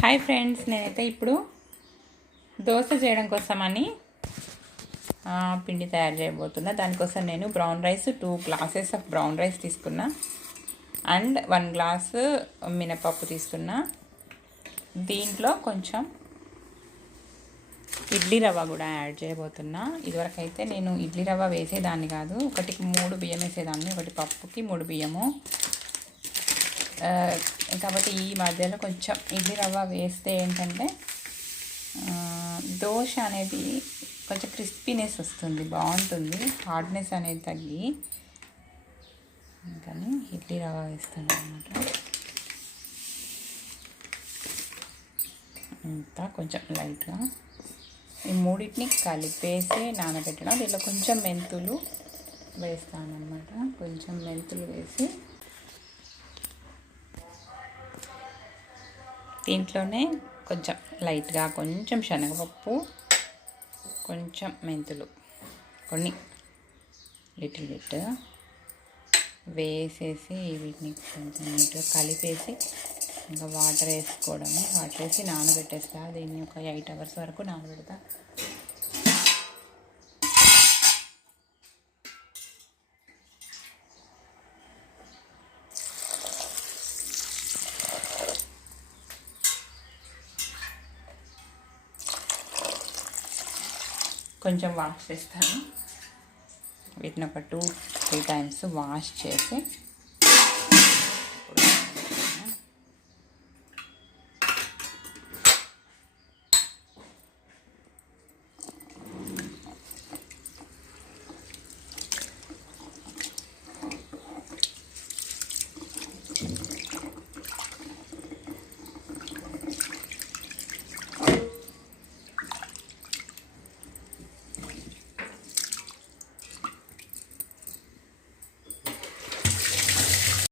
Hi friends, నేనైతే ఇప్పుడు దోశ చేయడం కోసమని పిండి తయారు చేయబోతున్నా. దానికోసం నేను brown rice 2 glasses of brown rice తీసుకున్నా అండ్ 1 గ్లాసు మినపప్పు తీసుకున్నా. దీంట్లో కొంచెం ఇడ్లీ రవ్వ కూడా యాడ్ చేయబోతున్నా. ఇదివరకు అయితే నేను ఇడ్లీ రవ్వ వేసేదాన్ని కాదు, ఒకటికి 3 బియ్యం వేసేదాన్ని, ఒకటి పప్పుకి 3 బియ్యము. కాబట్టి ఈ మధ్యలో కొంచెం ఇడ్లీ రవ్వ వేస్తే ఏంటంటే దోశ అనేది కొంచెం క్రిస్పీనెస్ వస్తుంది, బాగుంటుంది, హార్డ్నెస్ అనేది తగ్గి. కానీ ఇడ్లీ రవ్వ వేస్తాను అన్నమాట. ఇంత కొంచెం లైట్గా ఈ మూడింటిని కలిపేసి నానబెట్టడం. దీంట్లో కొంచెం మెంతులు వేస్తాను అన్నమాట. కొంచెం మెంతులు వేసి దీంట్లోనే కొంచెం లైట్గా కొంచెం శనగపప్పు, కొంచెం మెంతులు, కొన్ని లిటిల్ బిట్ వేసేసి వీటిని కొంచెం నీట్గా కలిపేసి ఇంకా వాటర్ వేసుకోవడము. వాటర్ వేసి నానబెట్టేస్తా. దీన్ని ఒక 8 అవర్స్ వరకు నానబెడతా. కొంచెం వాష్ చేస్తాను. వీటిని ఒక 2-3 టైమ్స్ వాష్ చేసి